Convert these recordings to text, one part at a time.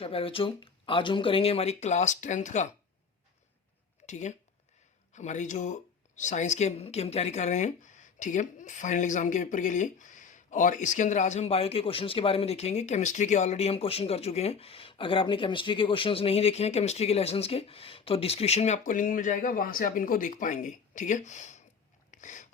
नमस्कार प्यारे बच्चों, आज हम करेंगे हमारी क्लास 10th का। ठीक है, हमारी जो साइंस की हम तैयारी कर रहे हैं, ठीक है, फाइनल एग्जाम के पेपर के लिए। और इसके अंदर आज हम बायो के क्वेश्चंस के बारे में देखेंगे। केमिस्ट्री के ऑलरेडी हम क्वेश्चन कर चुके हैं। अगर आपने केमिस्ट्री के क्वेश्चंस नहीं देखे हैं केमिस्ट्री के लेसन्स के, तो डिस्क्रिप्शन में आपको लिंक मिल जाएगा, वहाँ से आप इनको देख पाएंगे। ठीक है,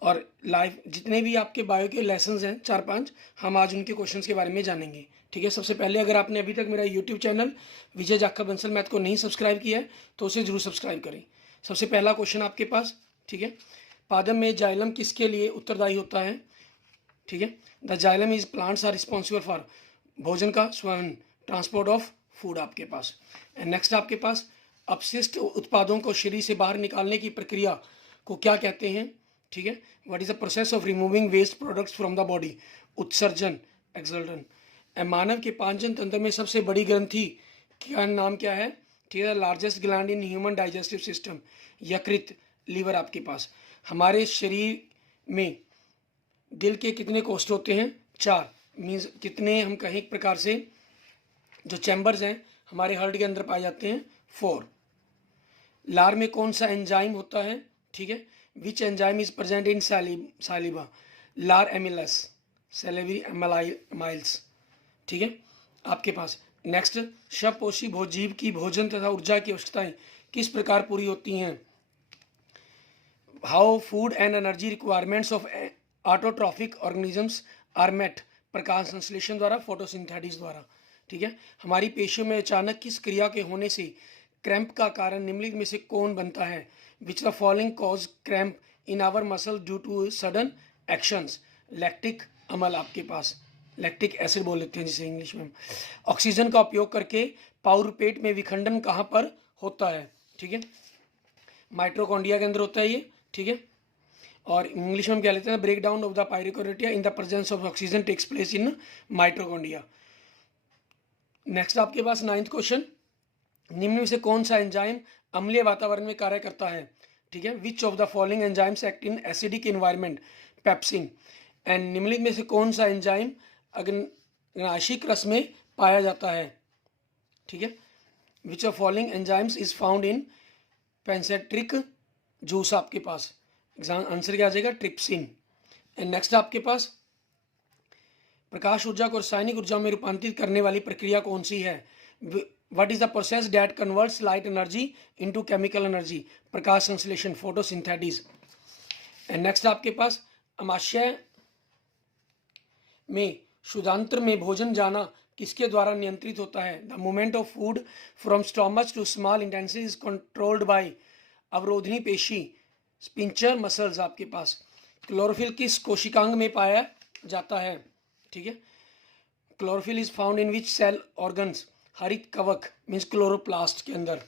और लाइव जितने भी आपके बायो के लेसन्स हैं 4-5, हम आज उनके क्वेश्चंस के बारे में जानेंगे। ठीक है, सबसे पहले अगर आपने अभी तक मेरा यूट्यूब चैनल विजय जाखड़ बंसल मैथ को नहीं सब्सक्राइब किया है तो उसे जरूर सब्सक्राइब करें। सबसे पहला क्वेश्चन आपके पास, ठीक है, पादप में जाइलम किसके लिए उत्तरदायी होता है? ठीक है, the xylem is plants are responsible for भोजन का स्वर्ण, ट्रांसपोर्ट ऑफ फूड आपके पास। एंड नेक्स्ट आपके पास अपशिष्ट उत्पादों को शरीर से बाहर निकालने की प्रक्रिया को क्या कहते हैं? ठीक है, what is the process of removing waste products from the body? उत्सर्जन, एक्सल्टन। मानव के पाचन तंत्र में सबसे बड़ी ग्रंथि का नाम क्या है? ठीक है, largest gland in human digestive system, यकृत, लीवर आपके पास। हमारे शरीर में दिल के कितने कोष्ठ होते हैं? 4। मीन्स कितने, हम कहें एक प्रकार से जो चैम्बर्स हैं हमारे हार्ट के अंदर पाए जाते हैं? 4। लार में कौन सा एंजाइम होता है? ठीक है, which enzyme is present in Saliba? लार एमिलस, सेलेवरी एमाइल्स। ठीक है, आपके पास नेक्स्ट, शवपोषी जीव की भोजन तथा ऊर्जा की आवश्यकताएं किस प्रकार पूरी होती हैं? How food and energy requirements of autotrophic organisms are met? प्रकाश संश्लेषण द्वारा, फोटोसिंथेसिस द्वारा। ठीक है, हमारी पेशियों में अचानक किस क्रिया के होने से क्रैम्प का कारण निम्नलिखित में से कौन बनता है? Which the following cause cramp in our muscle due to sudden actions? Lactic अम्ल आपके पास, लैक्टिक एसिड बोल लेते हैं जिसे इंग्लिश में। ऑक्सीजन का उपयोग करके पाउरुपेट में विखंडन कहाँ पर होता है? ठीक है, माइट्रोकॉन्ड्रिया के अंदर होता है ये। ठीक है, और इंग्लिश में हम क्या लेते हैं? Break down of the pyruvate in the presence of oxygen takes place in mitochondria. Next आपके पास 9th क्वेश्चन, निम्न में से कौन सा एंजाइम अम्लीय वातावरण में कार्य करता है? ठीक है, which of the following enzymes act in acidic environment? Pepsin. And निम्नलिखित में से कौन सा एंजाइम अग्नाशिक रस में पाया जाता है? ठीक है, which of following enzymes is found in pancreatic juice आपके पास। एग्जाम आंसर क्या आ जाएगा? ट्रिप्सिन। एंड नेक्स्ट आपके पास, प्रकाश ऊर्जा को रासायनिक ऊर्जा में रूपांतरित करने वाली प्रक्रिया कौन सी है? What is the process that converts light energy into chemical energy? प्रकाश संश्लेषण, फोटोसिंथेसिस। एंड नेक्स्ट आपके पास, अमाशय में शुद्धांत्र में भोजन जाना किसके द्वारा नियंत्रित होता है? The movement of food from stomach to small intensity is controlled by अवरोधनी पेशी, स्पिंचर मसल्स आपके पास। क्लोरोफिल किस कोशिकांग में पाया जाता है? ठीक है, chlorophyll is found in which cell organs? हरित कवक मीन्स क्लोरोप्लास्ट के अंदर।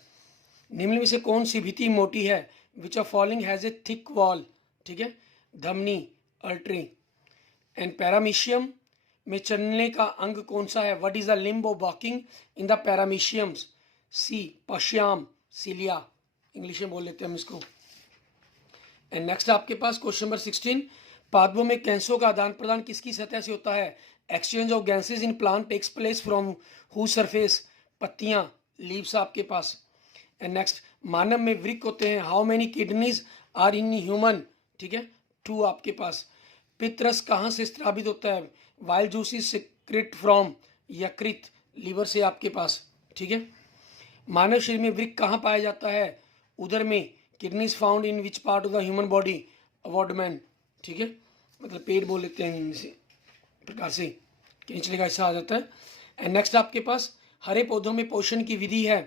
निम्न में से कौन सी भित्ति मोटी है? Which of following has a thick wall? ठीक है, धमनी, अर्टरी। एंड पैरामीशियम में चलने का अंग कौन सा है? What is the limb of walking in the parameciums? C, पश्याम, सिलिया, इंग्लिश में बोल लेते हैं हम इसको। एंड नेक्स्ट आपके पास क्वेश्चन नंबर 16, पादपों में गैसों का आदान प्रदान किसकी सतह से होता है? Exchange of gases in plant takes place from who surface? पत्तियां, लीव्स आपके पास। एंड नेक्स्ट, मानव में वृक्क होते हैं। How many kidneys are in human? ठीक है, 2 आपके पास। पित्तरस कहाँ से स्रावित होता है? Bile juice is secreted from यकृत, लीवर से आपके पास। ठीक है, मानव शरीर में वृक्क कहाँ पाया जाता है? उदर में। Kidneys found in which part of the human body? अबडोमेन। ठीक है, मतलब पेट बोल लेते हैं इसी प्रकार से, खींचने का हिस्सा आ जाता है। एंड नेक्स्ट आपके पास, हरे पौधों में पोषण की विधि है।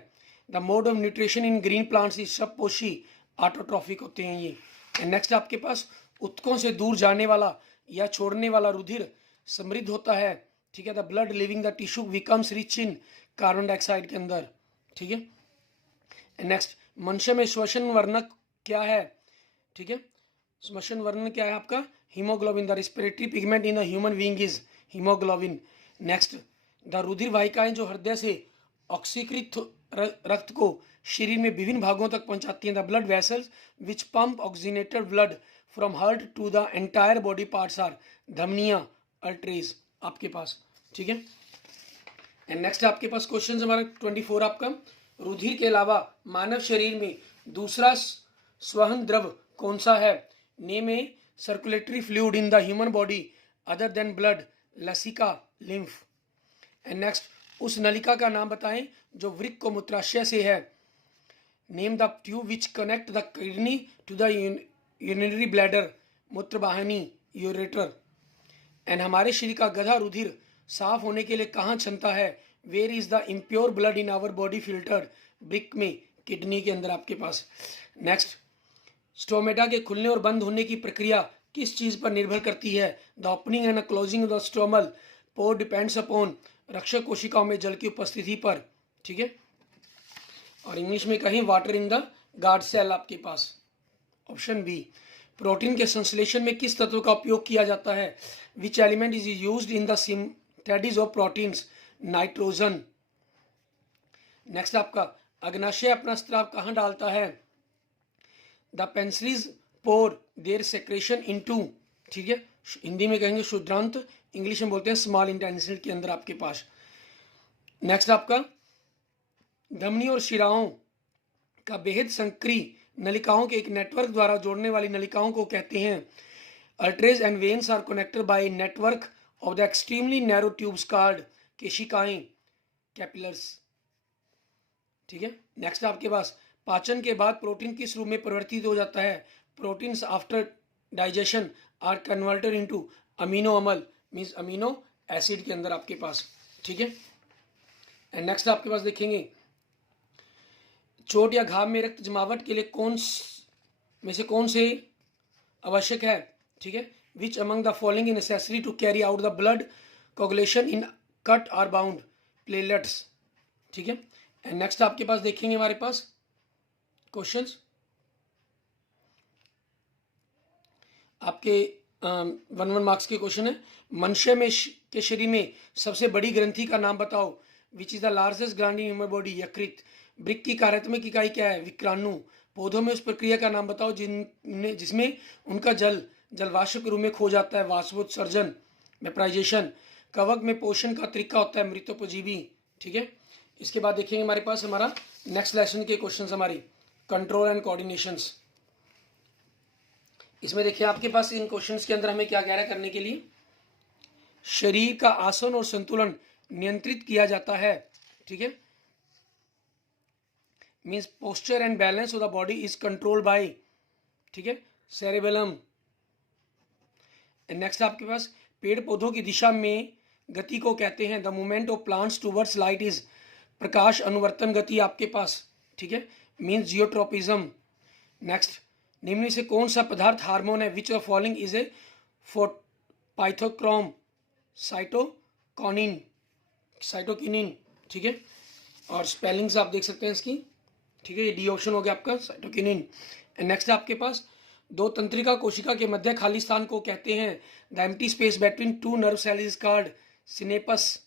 The mode of nutrition in green plants is सबपोषी, ऑटोट्रॉफिक होते हैं ये। एंड नेक्स्ट आपके पास, उत्तकों से दूर जाने वाला या छोड़ने वाला रुधिर समृद्ध होता है। ठीक है, the blood living the tissue becomes rich in carbon dioxide के अंदर। ठीक है, एंड नेक्स्ट, मनुष्य में श्वसन वर्णक क्या है? ठीक है, श्वसन वर्ण क्या है आपका? Haemoglobin. The respiratory pigment in the human being is haemoglobin. Next, the रुधिर वाहिकाएं जो हृदय से ऑक्सीकृत रक्त को शरीर में विभिन्न भागों तक पहुंचाती हैं। The blood vessels which pump oxygenated blood from heart to the entire body parts are? धमनियां, अर्टरीज आपके पास। ठीक है, एंड नेक्स्ट आपके पास क्वेश्चन हमारा 24 आपका, रुधिर के अलावा मानव शरीर में दूसरा स्वहन द्रव कौन सा है? Name a circulatory fluid in the human body other than blood, लसिका, लिम्फ। एंड नेक्स्ट, उस नलिका का नाम बताएं जो वृक्क को मूत्राशय से है। Name the tube which connect the kidney to the urinary bladder, मूत्रवाहिनी, यूरेटर। एंड हमारे शरीर का गधा रुधिर साफ होने के लिए कहाँ क्षमता है? Where is the impure blood in our body filter? वृक्क में, किडनी के अंदर आपके पास। नेक्स्ट, स्टोमेटा के खुलने और बंद होने की प्रक्रिया किस चीज पर निर्भर करती है? The opening and closing of the stomal pore depends upon रक्षक कोशिकाओं में जल की उपस्थिति पर। ठीक है, और इंग्लिश में कहीं water in the guard cell आपके पास। Option B. प्रोटीन के संश्लेषण में किस तत्व का उपयोग किया जाता है? Which element is used in the synthesis of proteins? Nitrogen. Next आपका, अग्नाशय अपना स्राव कहाँ डालता है? The pancreas pour their secretion into. ठीक है, हिंदी में कहेंगे शुद्धांत, इंग्लिश में बोलते हैं स्मॉल इंटेंसिटी के अंदर आपके पास। नेक्स्ट आपका, धमनी और शिराओं का बेहद संक्रिय नलिकाओं के एक नेटवर्क द्वारा जोड़ने वाली नलिकाओं को कहते हैं। Arteries and veins are connected by network of the extremely narrow tubes called केशिकाएं, कैपिलर्स। ठीक है, नेक्स्ट आपके पास, पाचन के बाद प्रोटीन किस रूप में परिवर्तित हो जाता है? Proteins after digestion are converted into amino अम्ल, मींस अमीनो एसिड के अंदर आपके पास। ठीक है, एंड नेक्स्ट आपके पास देखेंगे, चोट या घाव में रक्त जमावट के लिए कौन से आवश्यक है? ठीक है, which among the following is necessary to carry out the blood coagulation in cut are bound platelets. ठीक है, एंड नेक्स्ट आपके पास देखेंगे हमारे पास क्वेश्चंस आपके 1 मार्क्स के क्वेश्चन है। मनुष्य में के शरीर में सबसे बड़ी ग्रंथि का नाम बताओ। विच is the largest gland in human body? यकृत। वृक्क की कार्यात्मक इकाई क्या है? विक्राणु। पौधों में उस प्रक्रिया का नाम बताओ जिसमें उनका जलवाष्प के रूप में खो जाता है? वाष्पोत्सर्जन, वेपराइजेशन। कवक में पोषण का तरीका होता है? मृतोपजीवी। ठीक है, इसके बाद देखेंगे हमारे पास हमारा नेक्स्ट लेसन के क्वेश्चन हमारी कंट्रोल एंड कोऑर्डिनेशंस। इसमें देखिए आपके पास इन क्वेश्चंस के अंदर हमें क्या कह रहा है करने के लिए? शरीर का आसन और संतुलन नियंत्रित किया जाता है। ठीक है, means posture and balance of the body is controlled bye, ठीक है, सेरेबेलम। नेक्स्ट आपके पास, पेड़ पौधों की दिशा में गति को कहते हैं? The movement of plants towards light is, प्रकाश अनुवर्तन गति आपके पास। ठीक है, मीन्स जियोट्रोपिज्म। नेक्स्ट, निम्न से कौन सा पदार्थ हार्मोन है? Which of following is a phytochrome, cytokinin. ठीक है, और स्पेलिंग्स आप देख सकते हैं इसकी। ठीक है, ये डी ऑप्शन हो गया आपका, साइटोकिनिन। नेक्स्ट आपके पास, दो तंत्रिका कोशिका के मध्य खाली स्थान को कहते हैं? The empty space between two nerve cells is called synapse.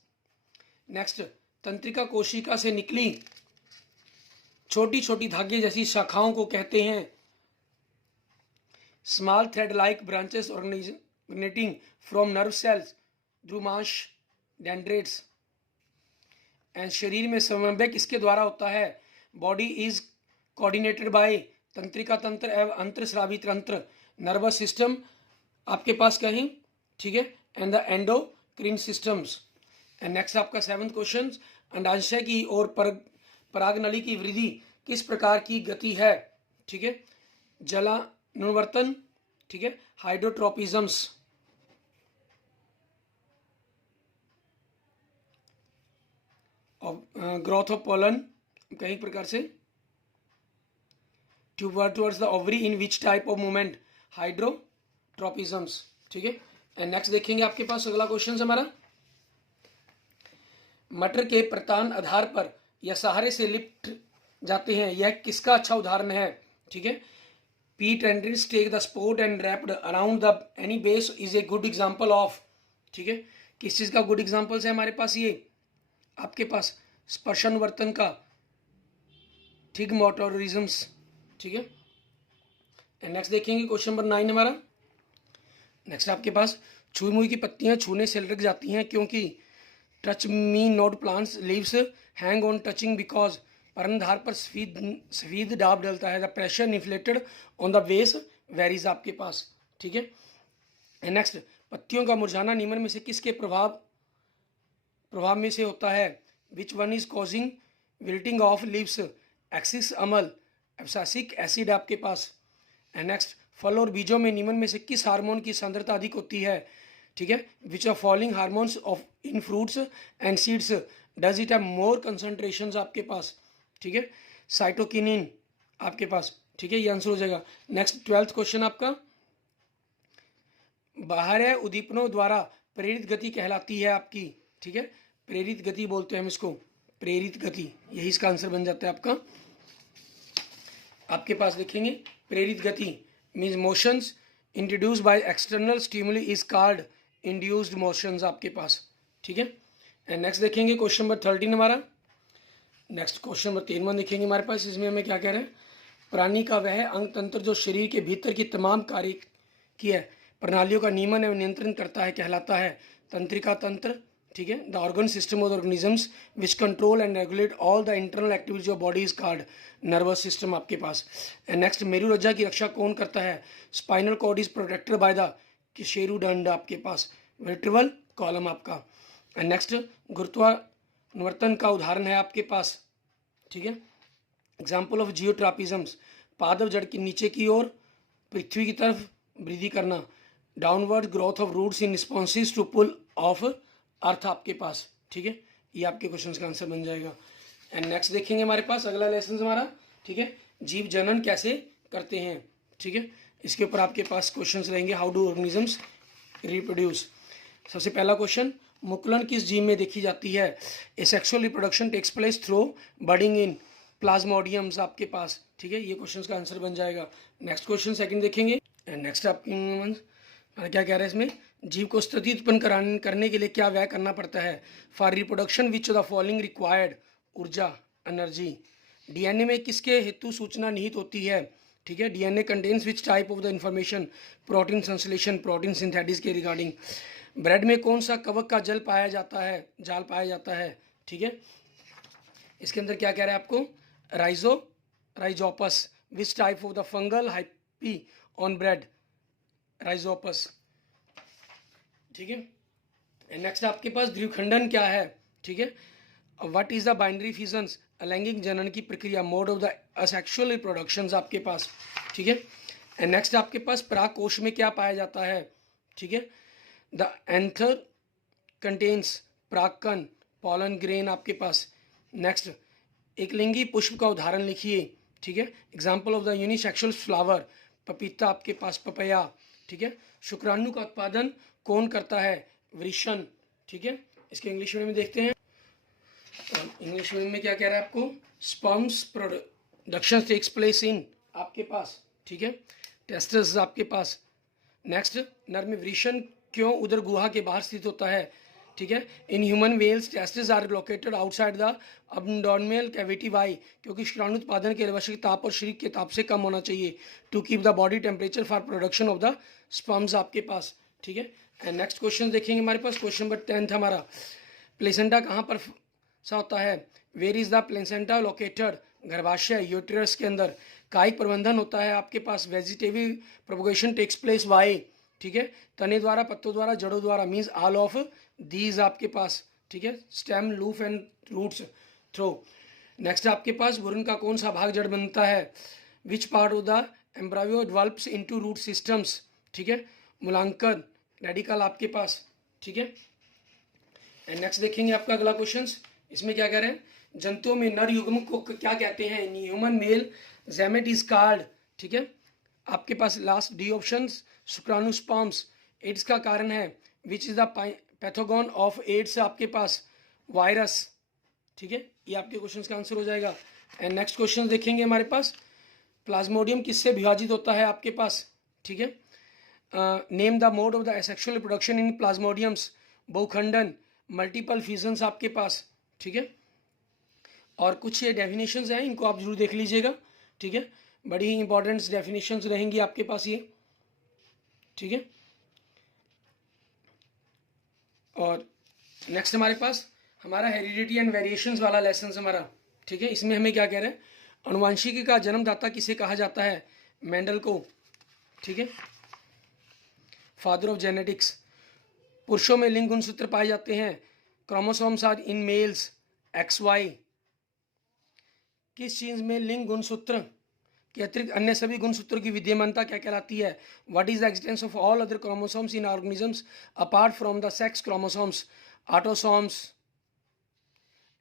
Next, तंत्रिका कोशिका से निकली छोटी छोटी धागे जैसी शाखाओं को कहते हैं? Small thread like branches originating from nerve cells, ध्रुमांश, डेंड्रेट्स। एंड शरीर में समन्वय किसके द्वारा होता है? बॉडी इज कोऑर्डिनेटेड बाय तंत्रिका तंत्र एवं अंतरस्रावी तंत्र, नर्वस सिस्टम आपके पास कहीं। ठीक है, and the endocrine systems. And next आपका 7th क्वेश्चन, अंडाशय की और परागनली की वृद्धि किस प्रकार की गति है? ठीक है, जलानुवर्तन, ठीक है, हाइड्रोट्रोपिज्म्स। ग्रोथ ऑफ पोलन कई प्रकार से, towards the ovary in which type of movement? Hydrotropisms. ठीक है, एंड नेक्स्ट देखेंगे आपके पास अगला क्वेश्चन हमारा, मटर के प्रतान आधार पर या सहारे से लिपट जाते हैं, यह किसका अच्छा उदाहरण है? ठीक है, pea tendrils take the support and wrapped around the any base is a good example of. ठीक है, किस चीज का गुड एग्जाम्पल्स है हमारे पास? ये आपके पास स्पर्शानुवर्तन का, थिगमोटोरिज्म्स। ठीक है, एंड नेक्स्ट देखेंगे क्वेश्चन नंबर 9 हमारा। नेक्स्ट आपके पास, छुई मुई की पत्तियां छूने से लटक जाती हैं क्योंकि touch me not plants leaves hang on touching because पर्णधार पर सफेद दाब डलता है। The pressure inflated on the base varies आपके पास, ठीक है। नेक्स्ट, पत्तियों का मुरझाना निम्न में से किसके प्रभाव में से होता है? Which one is causing wilting of leaves? एक्सिस अमल, एब्सासिक एसिड आपके पास। एंड नेक्स्ट, फल और बीजों में निम्न में से किस हार्मोन की सांद्रता अधिक होती है? ठीक है, which are following hormones of in fruits and seeds does it have more concentration आपके पास, ठीक है। साइटोकिनिन आपके पास, ठीक है, ये आंसर हो जाएगा। नेक्स्ट 12th क्वेश्चन आपका, बाह्य उद्दीपनों द्वारा प्रेरित गति कहलाती है आपकी, ठीक है, प्रेरित गति बोलते हैं हम इसको, प्रेरित गति, यही इसका आंसर बन जाता है आपका। आपके पास देखेंगे प्रेरित गति means motions introduce by external stimuli is called induced motions आपके पास, ठीक है। एंड नेक्स्ट देखेंगे क्वेश्चन नंबर 13 हमारा। नेक्स्ट क्वेश्चन नंबर 13 देखेंगे हमारे पास, इसमें हमें क्या कह रहे हैं? प्राणी का वह अंग तंत्र जो शरीर के भीतर की तमाम कार्य की है प्रणालियों का नियमन एवं नियंत्रण करता है कहलाता है तंत्रिका तंत्र, ठीक है। The organ system of the organisms which control and regulate all the internal activities of body is called nervous system आपके पास। एंड नेक्स्ट, मेरुरज्जा की रक्षा कौन करता है? Spinal cord is protected by the शेरुदंड आपके पास, वर्टिब्रल कॉलम आपका। एंड नेक्स्ट, गुरुत्वानुवर्तन का उदाहरण है आपके पास, ठीक है। एग्जाम्पल ऑफ जियोट्रापिज्म्स, पादव जड़ के नीचे की ओर पृथ्वी की तरफ वृद्धि करना, downward growth of roots in responses to pull of earth आपके पास, ठीक है, ये आपके क्वेश्चन का आंसर बन जाएगा। एंड नेक्स्ट देखेंगे हमारे पास अगला लेसन हमारा, ठीक है, जीव जनन कैसे करते हैं, ठीक है, इसके ऊपर आपके पास क्वेश्चंस रहेंगे। How do organisms reproduce? सबसे पहला क्वेश्चन, मुकुलन किस जीव में देखी जाती है? Asexual reproduction takes place through budding in plasmodiums आपके पास, ठीक है, ये क्वेश्चन का आंसर बन जाएगा। नेक्स्ट क्वेश्चन सेकंड देखेंगे। नेक्स्ट आपकी क्या कह रहे हैं इसमें, जीव को स्थिति उत्पन्न करने के लिए क्या व्यय करना पड़ता है? For reproduction which of the following required? ऊर्जा, एनर्जी। डीएनए में किसके हेतु सूचना निहित होती है? ठीक है, DNA contains which type of the information? Protein संश्लेषण, प्रोटीन सिंथेसिस के रिगार्डिंग। ब्रेड में कौन सा कवक का जाल पाया जाता है, ठीक है, इसके अंदर क्या कह रहा है आपको? Rhizopus. Which type of the fungal hyphae on bread? Rhizopus, ठीक है। नेक्स्ट आपके पास द्विखंडन क्या है, ठीक है। What is the binary fissions? अलैंगिक जनन की प्रक्रिया, mode of the asexual reproduction आपके पास, ठीक है। एंड नेक्स्ट आपके पास परागकोश में क्या पाया जाता है, ठीक है। द एंथर कंटेन्स परागकण, पॉलन ग्रेन आपके पास। नेक्स्ट, एक लिंगी पुष्प का उदाहरण लिखिए, ठीक है। Example of the unisexual flower, पपीता आपके पास, पपया, ठीक है। शुक्राणु का उत्पादन कौन करता है? वृषण, ठीक है। इसके इंग्लिश में देखते हैं, इंग्लिश में क्या कह रहा है आपको? Sperms production takes place in आपके पास, ठीक है, टेस्टस आपके पास। नेक्स्ट, नर में वृषण क्यों उदर गुहा के बाहर स्थित होता है, ठीक है। In human males testis are located outside the abdominal cavity. Why? क्योंकि शुक्राणु उत्पादन के आवश्यक ताप और शरीर के ताप से कम होना चाहिए, to keep the body temperature for production of the sperms आपके पास, ठीक है। एंड नेक्स्ट क्वेश्चन देखेंगे हमारे पास, क्वेश्चन नंबर 10 हमारा, प्लेसेंटा कहाँ पर सा होता है? Where is the placenta located? गर्भाशय, यूटेरस के अंदर। कायिक प्रबंधन होता है आपके पास, vegetative propagation takes place. Why? ठीक है, तने द्वारा, पत्तों द्वारा, जड़ों द्वारा, मीन्स ऑल ऑफ दीज आपके पास, ठीक है। Stem, leaf and roots through. Next आपके पास, भ्रूण का कौन सा भाग जड़ बनता है? Which part of the embryo develops into root systems, ठीक है। मूलांकन, रेडिकल आपके पास, ठीक है। एंड नेक्स्ट देखेंगे आपका अगला क्वेश्चन, इसमें क्या कह रहे हैं? जंतुओं में नर युग्म को क्या कहते हैं? Human male gamete is called, ठीक है। आपके पास लास्ट डी ऑप्शन, शुक्राणु स्पर्म्स। एड्स का कारण है, which is the pathogen of AIDS आपके पास? वायरस, ठीक है, ये आपके क्वेश्चन का आंसर हो जाएगा। एंड नेक्स्ट क्वेश्चन देखेंगे हमारे पास, प्लाज्मोडियम किससे विभाजित होता है आपके पास, ठीक है। Name the mode of the asexual reproduction in plasmodiums. बहुखंडन, मल्टीपल फ्यूजन्स आपके पास, ठीक है। और कुछ ये डेफिनेशंस हैं, इनको आप जरूर देख लीजिएगा, ठीक है, बड़ी ही इंपॉर्टेंट डेफिनेशंस रहेंगी आपके पास ये, ठीक है। और नेक्स्ट हमारे पास हमारा हेरिडिटी एंड वेरिएशंस वाला लेसन हमारा, ठीक है। इसमें हमें क्या कह रहे हैं, अनुवांशिकी का जन्मदाता किसे कहा जाता है, मेंडल को, ठीक है, फादर ऑफ जेनेटिक्स। पुरुषों में लिंग गुणसूत्र पाए जाते हैं, chromosomes are in males XY। किस चीज में लिंग गुणसूत्र के अतिरिक्त अन्य सभी गुणसूत्रों की विद्यमानता क्या कहलाती है, what is the expanse of all other chromosomes in organisms apart from the sex chromosomes, autosomes.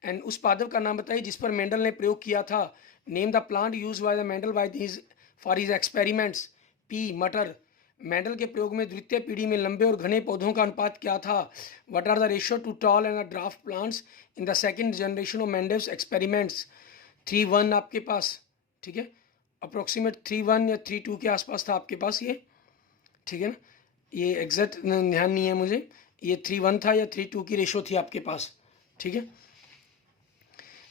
And उस पादप का नाम बताइए जिस पर मेंडल ने प्रयोग किया था, name the plant use by the Mendel by his for his experiments, P मटर। मेंडल के प्रयोग में द्वितीय पीढ़ी में लंबे और घने पौधों का अनुपात क्या था, what are the ratio to tall and dwarf plants in the second generation of Mendel's experiments. 3:1 आपके पास, ठीक है, अप्रोक्सीमेट 3:1 या 3:2 के आसपास था आपके पास ये, ठीक है ना, ये एग्जैक्ट ध्यान नहीं है मुझे, ये 3:1 था या 3:2 की रेशो थी आपके पास, ठीक है।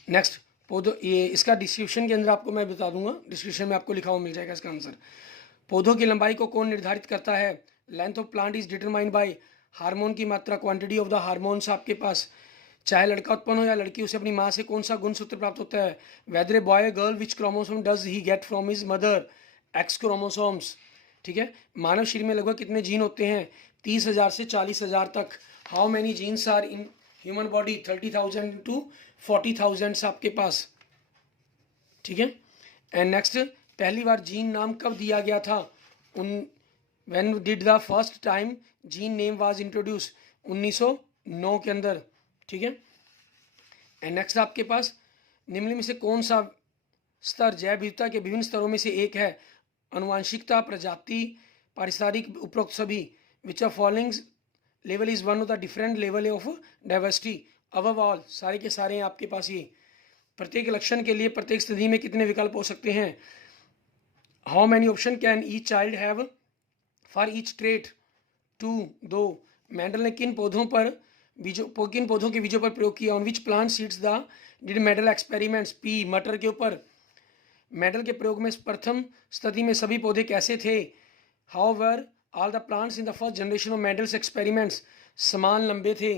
नेक्स्ट पौधों, ये इसका डिस्क्रिप्शन के अंदर आपको मैं बता दूंगा, डिस्क्रिप्शन में आपको लिखा हुआ मिल जाएगा इसका आंसर। पौधों की लंबाई को कौन निर्धारित करता है, length of plant is determined by hormone की मात्रा, क्वांटिटी ऑफ द हार्मोन्स आपके पास। चाहे लड़का उत्पन्न हो या लड़की, उसे अपनी माँ से कौन सा गुणसूत्र प्राप्त होता है, whether a boy girl which chromosome does he get from his mother, X chromosomes, ठीक है। मानव शरीर में लगभग कितने जीन होते हैं, 30,000 से 40,000 तक। How many genes are in human body, 30,000 to 40,000 आपके पास, ठीक है। एंड नेक्स्ट, पहली बार जीन नाम कब दिया गया था, when did the first time gene name was introduce, 1909 के अंदर, ठीक है। एंड नेक्स्ट आपके पास, निम्न में से कौन सा स्तर जैव विविधता के विभिन्न स्तरों में से एक है, अनुवांशिकता, प्रजाति, पारिस्परिक, उपरोक्त सभी। विच of following level is one of the different level of diversity, above all, सारे के सारे हैं आपके पास ये। प्रत्येक लक्षण के लिए प्रत्येक स्थिति में कितने विकल्प हो सकते हैं, how many option can each child have for each trait, 2, 2। Mendel ने किन पौधों के बीजों पर प्रयोग किया, on which plant seeds the did Mendel experiments, P मटर के ऊपर। मेंडल के प्रयोग में प्रथम स्थिति में सभी पौधे कैसे थे, how were all the plants in the first generation of Mendel's experiments, समान लंबे थे।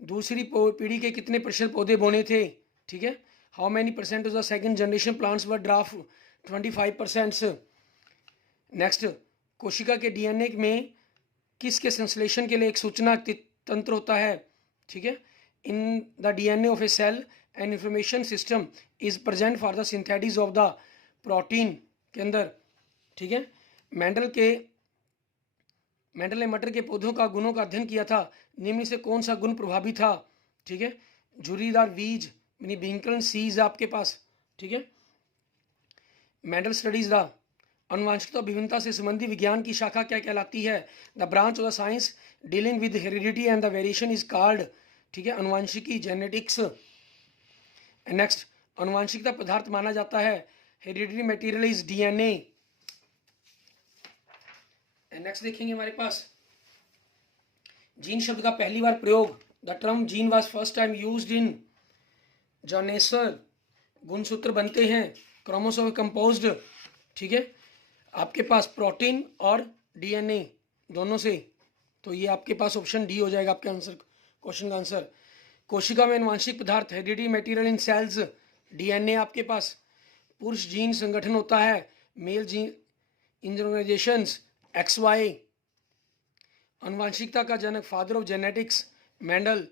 दूसरी पीढ़ी के कितने प्रतिशत पौधे बोने थे, ठीक है, how many percent of the second generation plants were draft, 25%। Next, कोशिका के डीएनए में किसके संश्लेषण के लिए एक सूचना तंत्र होता है, ठीक है, in the DNA of a cell and information system is present for the synthesis of the protein के अंदर, ठीक है। मेंडल ने मटर के पौधों का गुणों का अध्ययन किया था, निम्न से कौन सा गुण प्रभावी था, ठीक है, झुर्रीदार बीज यानी बिंकल सीज आपके पास, ठीक है। मेंडल स्टडीज द, अनुवांशिकता और विभिन्नता से संबंधी विज्ञान की शाखा क्या कहलाती है, the branch of the science dealing with heredity and the variation is called, ठीक है, अनुवांशिकी, जेनेटिक्स। नेक्स्ट, अनुवांशिकता पदार्थ माना जाता है, heredity material is DNA. Next देखेंगे हमारे पास, जीन शब्द का पहली बार प्रयोग, the term gene was first time used in Johannsen, गुणसूत्र बनते हैं, क्रोमोसोम कंपोज्ड, ठीक है, आपके पास प्रोटीन और डीएनए दोनों से, तो ये आपके पास ऑप्शन डी हो जाएगा आपके आंसर, क्वेश्चन का आंसर। कोशिका में अनुवांशिक पदार्थ, heredity material in cells, DNA आपके पास। पुरुष जीन संगठन होता है, मेल जीन ऑर्गेनाइजेशंस, XY। अनुवांशिकता का जनक, फादर ऑफ जेनेटिक्स, मेंडल।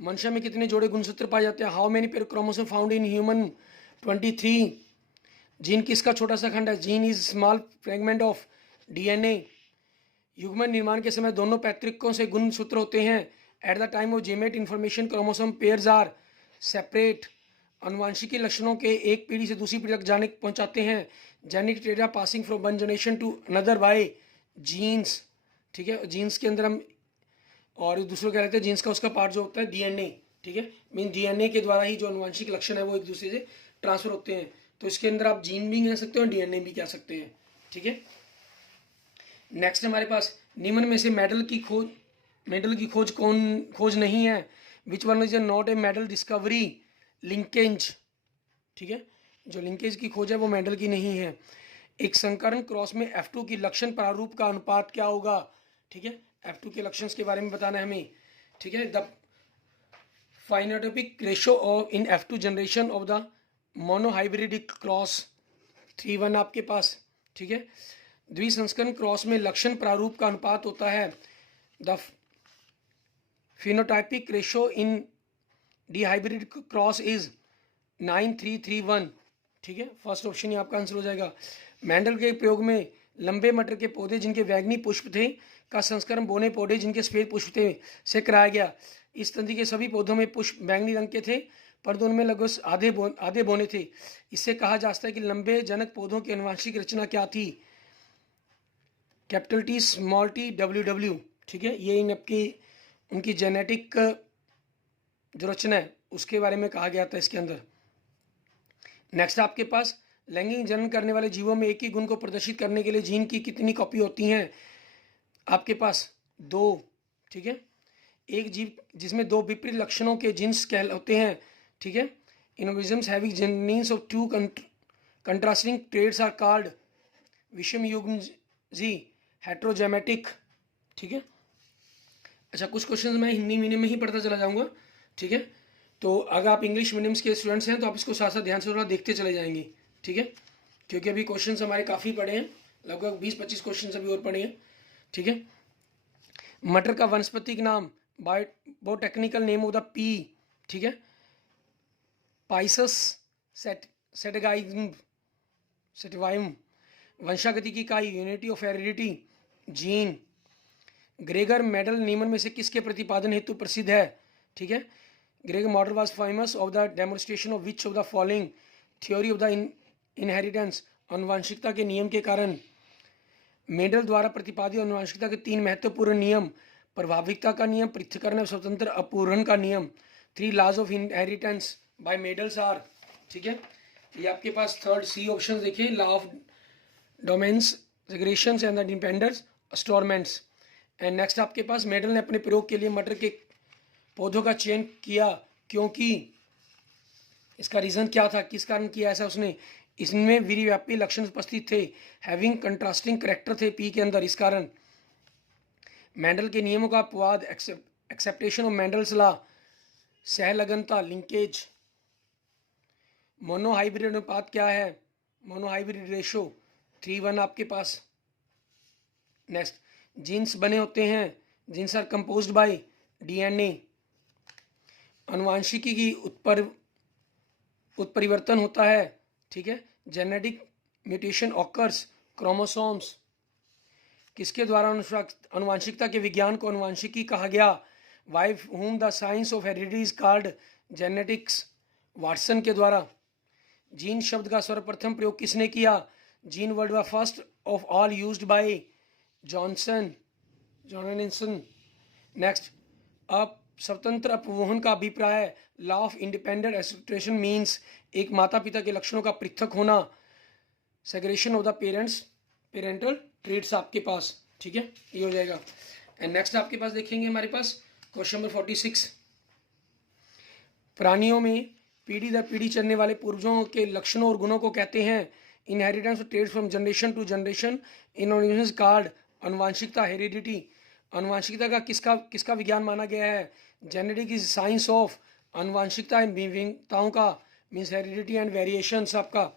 मनुष्य में कितने जोड़े गुणसूत्र पाए जाते हैं, how many pair chromosome found in human, 23। Gene किसका छोटा सा खंड है, gene is small fragment of DNA. युग्मन निर्माण के समय दोनों पैतृकों से गुणसूत्र होते हैं, at the time of gamete information chromosome pairs are separate. अनुवांशिकी लक्षणों के एक पीढ़ी से दूसरी पीढ़ी तक जाने पहुंचाते हैं, genetic data passing from one generation to another by genes, ठीक है। जीन्स के अंदर हम और दूसरों क्या रहते हैं, जीन्स का उसका पार्ट जो होता है डीएनए, ठीक है, मीन डीएनए के द्वारा ही जो अनुवांशिक लक्षण है वो एक दूसरे से ट्रांसफर होते हैं, तो इसके अंदर आप जीन भी कह सकते हो और डीएनए भी कह सकते हैं, ठीक है। नेक्स्ट हमारे पास, निम्न में से मेंडल की खोज नहीं है, which one is not a Mendel discovery, linkage, ठीक है, जो लिंकेज की खोज है वो मेंडल की नहीं है। एक संकरण क्रॉस में F2 की लक्षण प्रारूप का अनुपात क्या होगा, ठीक है, F2 के लक्षण के बारे में बताना है हमें, ठीक है। The phenotypic ratio of in F2 generation of the monohybridic cross 3:1 आपके पास, ठीक है। द्विसंस्करण क्रॉस में लक्षण प्रारूप का अनुपात होता है the phenotypic ratio in dihybrid cross is 9:3:3:1, ठीक है। फर्स्ट ऑप्शन ही आपका आंसर हो जाएगा। मैंडल के प्रयोग में लंबे मटर के पौधे जिनके बैंगनी पुष्प थे का संस्करण बोने पौधे जिनके सफेद पुष्प थे से कराया गया। इस तंतु के सभी पौधों में पुष्प बैंगनी रंग के थे, परंतु उनमें लगभग आधे बोने थे। इससे कहा जाता है कि लंबे जनक पौधों की आनुवंशिक रचना क्या थी, capital T small T WW, ठीक है। ये इन आपकी उनकी जेनेटिक जो रचना है उसके बारे में कहा गया था इसके अंदर। नेक्स्ट आपके पास लैंगिक जनन करने वाले जीवों में एक ही गुण को प्रदर्शित करने के लिए जीन की कितनी कॉपी होती हैं, आपके पास 2, ठीक है। एक जीव जिसमें 2 विपरीत लक्षणों के जीन्स कहलाते हैं, ठीक है। Organisms having genes of 2 contrasting traits are called विषम युग्मजी हेट्रोजेमेटिक, ठीक है। अच्छा, कुछ क्वेश्चंस मैं हिंदी मीडियम में ही पढ़ता चला जाऊंगा, ठीक है। तो अगर आप इंग्लिश मीडियम्स के स्टूडेंट्स हैं तो आप इसको साथ साथ ध्यान से थोड़ा देखते चले जाएंगे, ठीक है, क्योंकि अभी क्वेश्चंस हमारे काफ़ी पड़े हैं, लगभग 20-25 क्वेश्चंस अभी और पड़े हैं, ठीक है। मटर का वनस्पतिक नाम biotechnical name of the P, ठीक है, पाइसस सेटिवाइम। वंशागति की इकाई unity of heredity gene. Gregor medal नीमन में से किसके प्रतिपादन हेतु प्रसिद्ध है, ठीक है। Gregor Mendel was famous of the demonstration of which of the following theory of the inheritance. अनुवांशिकता के नियम के कारण मेडल द्वारा प्रतिपादित अनुवांशिकता के 3 महत्वपूर्ण नियम, प्रभाविकता का नियम, पृथक्करण स्वतंत्र अपूरण का नियम। 3 laws of inheritance by Mendel's are, ठीक है। ये आपके पास थर्ड सी ऑप्शन देखिए, law of dominance segregations and the independence assortments. And next आपके पास मेडल ने अपने प्रयोग के लिए मटर के पौधों का चयन किया, क्योंकि इसका रीज़न क्या था, किस कारण किया ऐसा उसने, इसमें वीर्यव्यापी लक्षण उपस्थित थे, हैविंग कंट्रास्टिंग करेक्टर थे पी के अंदर। इस कारण मेंडल के नियमों का अपवाद, एक्सेप्टेशन ऑफ मेंडल्स लॉ, सहलगनता लिंकेज। मोनोहाइब्रिड अनुपात क्या है, मोनोहाइब्रिड रेशो 3:1 आपके पास। नेक्स्ट, जीन्स बने होते हैं, genes are composed by DNA। अनुवांशिकी की उत्परिवर्तन होता है, ठीक है, जेनेटिक म्यूटेशन ऑकर्स क्रोमोसोम्स। किसके द्वारा अनुवांशिकता के विज्ञान को अनुवांशिकी कहा गया, by whom the science of heredity is called genetics, Watson के द्वारा। जीन शब्द का सर्वप्रथम प्रयोग किसने किया, gene word was first of all used by Johnson. Next, अब स्वतंत्र अपवहन का अभिप्राय, law of independent association means एक माता पिता के लक्षणों का पृथक होना, segregation of the parental traits आपके पास, ठीक है, ये हो जाएगा। एंड नेक्स्ट आपके पास देखेंगे हमारे पास क्वेश्चन नंबर 46। प्राणियों में पीढ़ी दर पीढ़ी चलने वाले पूर्वजों के लक्षणों और गुणों को कहते हैं inheritance of traits from generation to generation in called अनुवांशिकता, हेरिडिटी। अनुवांशिकता का किसका विज्ञान माना गया है, जेनेटिक इज साइंस ऑफ अनुवांशिकता एंड विविधताओं का मीन्स हेरिडिटी एंड वेरिएशंस आपका।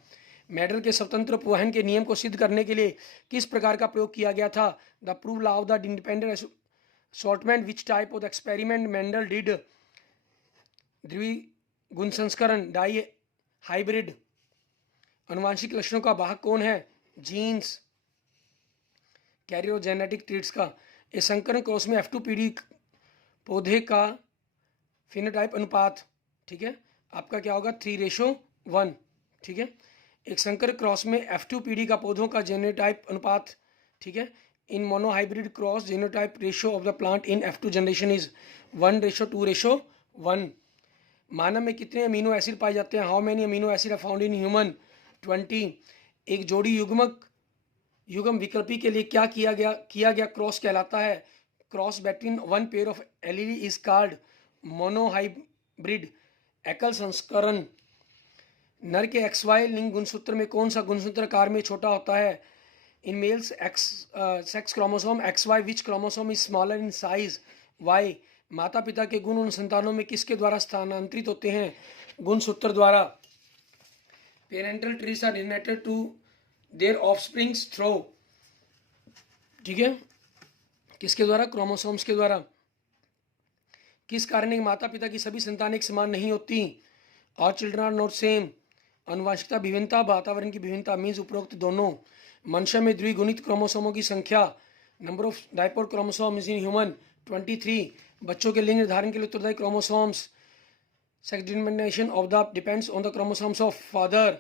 मेडल के स्वतंत्र अपवहन के नियम को सिद्ध करने के लिए किस प्रकार का प्रयोग किया गया था, the prove law of the independent assortment, which type of experiment Mendel did. द्विगुण संस्करण, डाई हाइब्रिड। अनुवांशिक लक्षणों का वाहक कौन है, जीन्स, कैरियर जेनेटिक ट्रेट्स का। इस संकरण क्रॉस में F2 पीढ़ी पौधे का फिनोटाइप अनुपात, ठीक है, आपका क्या होगा 3:1, ठीक है। एक संकर क्रॉस में F2 पीढ़ी का पौधों का जेनोटाइप अनुपात, ठीक है, in monohybrid cross genotype ratio of the plant in F2 generation is 1:2:1। मानव में कितने अमीनो एसिड पाए जाते हैं, how many amino acid are found in human, 20। एक जोड़ी युग्म विकल्पी के लिए क्या किया गया क्रॉस कहलाता है, cross between one pair of allele is called monohybrid. एकल संस्करण, नर के XY लिंग गुणसूत्र में कौन सा गुणसूत्र आकार में छोटा होता है, in males sex chromosome XY which chromosome is smaller in size Y। माता पिता के गुण उन संतानों में किसके द्वारा स्थानांतरित होते हैं? गुणसूत्र द्वारा। Parental traits are inherited to their offsprings through, ठीक है, किसके द्वारा? क्रोमोसोम्स के द्वारा। किस कारण एक माता पिता की सभी संतान एक समान नहीं होती? All children are not same. आनुवंशिकता भिन्नता, वातावरण की भिन्नता, मीन्स उपरोक्त दोनों। मनुष्य में द्विगुणित क्रोमोसोमों की संख्या, number of diploid chromosomes in human 23। बच्चों के लिंग निर्धारण के लिए उत्तरदायी chromosomes. Sex determination of the depends on the chromosomes of father.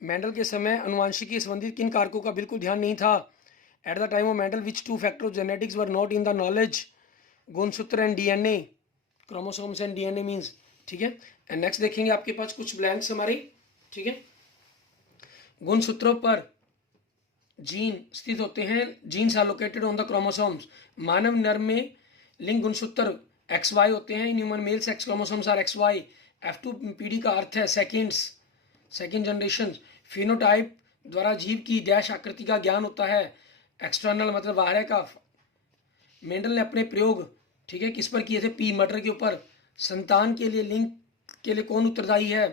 Mendel के समय अनुवांशिकी संबंधित किन कारकों का बिल्कुल ध्यान नहीं था? At the time of Mendel which two factor of genetics were not in the knowledge? गुणसूत्र and DNA, chromosomes and DNA means, ठीक है। एंड नेक्स्ट देखेंगे आपके पास कुछ ब्लैंक्स हमारे, ठीक है। गुणसूत्रों पर जीन स्थित होते हैं। Genes are located on the chromosomes. मानव नर में लिंग गुणसूत्र XY होते हैं। In human male sex chromosomes are XY। F2 पीढ़ी का अर्थ है सेकेंड जनरेशन। फिनोटाइप द्वारा जीव की डैश आकृति का ज्ञान होता है। एक्सटर्नल मतलब बाहर का। मेंडल ने अपने प्रयोग, ठीक है, किस पर किए थे? पी मटर के ऊपर। संतान के लिए लिंग के लिए कौन उत्तरदायी है?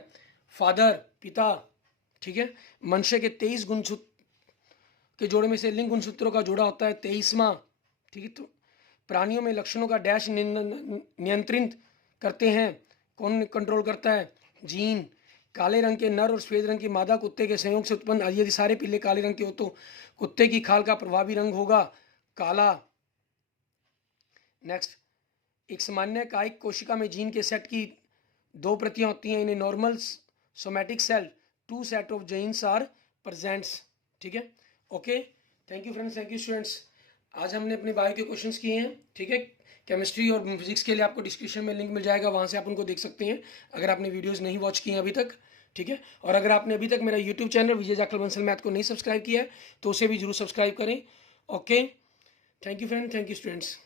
फादर, पिता, ठीक है। मनुष्य के 23 गुणसूत्र के जोड़े में से लिंग गुणसूत्रों का जोड़ा होता है 23वां, ठीक है। तो प्राणियों में लक्षणों का डैश नियंत्रित करते हैं, कौन कंट्रोल करता है? जीन। काले रंग के नर और सफेद रंग की मादा कुत्ते के संयोग से उत्पन्न, यदि सारे पीले काले रंग के हो तो कुत्ते की खाल का प्रभावी रंग होगा काला। नेक्स्ट, एक सामान्य कायिक कोशिका में जीन के सेट की 2 प्रतियां होती हैं। इन्हें normal somatic cell 2 set of genes are presents, ठीक है। Okay, thank you friends, thank you students. आज हमने अपने बायो के क्वेश्चंस किए हैं, ठीक है। केमिस्ट्री और फिजिक्स के लिए आपको डिस्क्रिप्शन में लिंक मिल जाएगा, वहाँ से आप उनको देख सकते हैं अगर आपने वीडियोस नहीं वॉच किए हैं अभी तक, ठीक है। और अगर आपने अभी तक मेरा यूट्यूब चैनल विजय जाखल बंसल मैथ को नहीं सब्सक्राइब किया है तो उसे भी जरूर सब्सक्राइब करें। Okay, thank you friend, thank you students.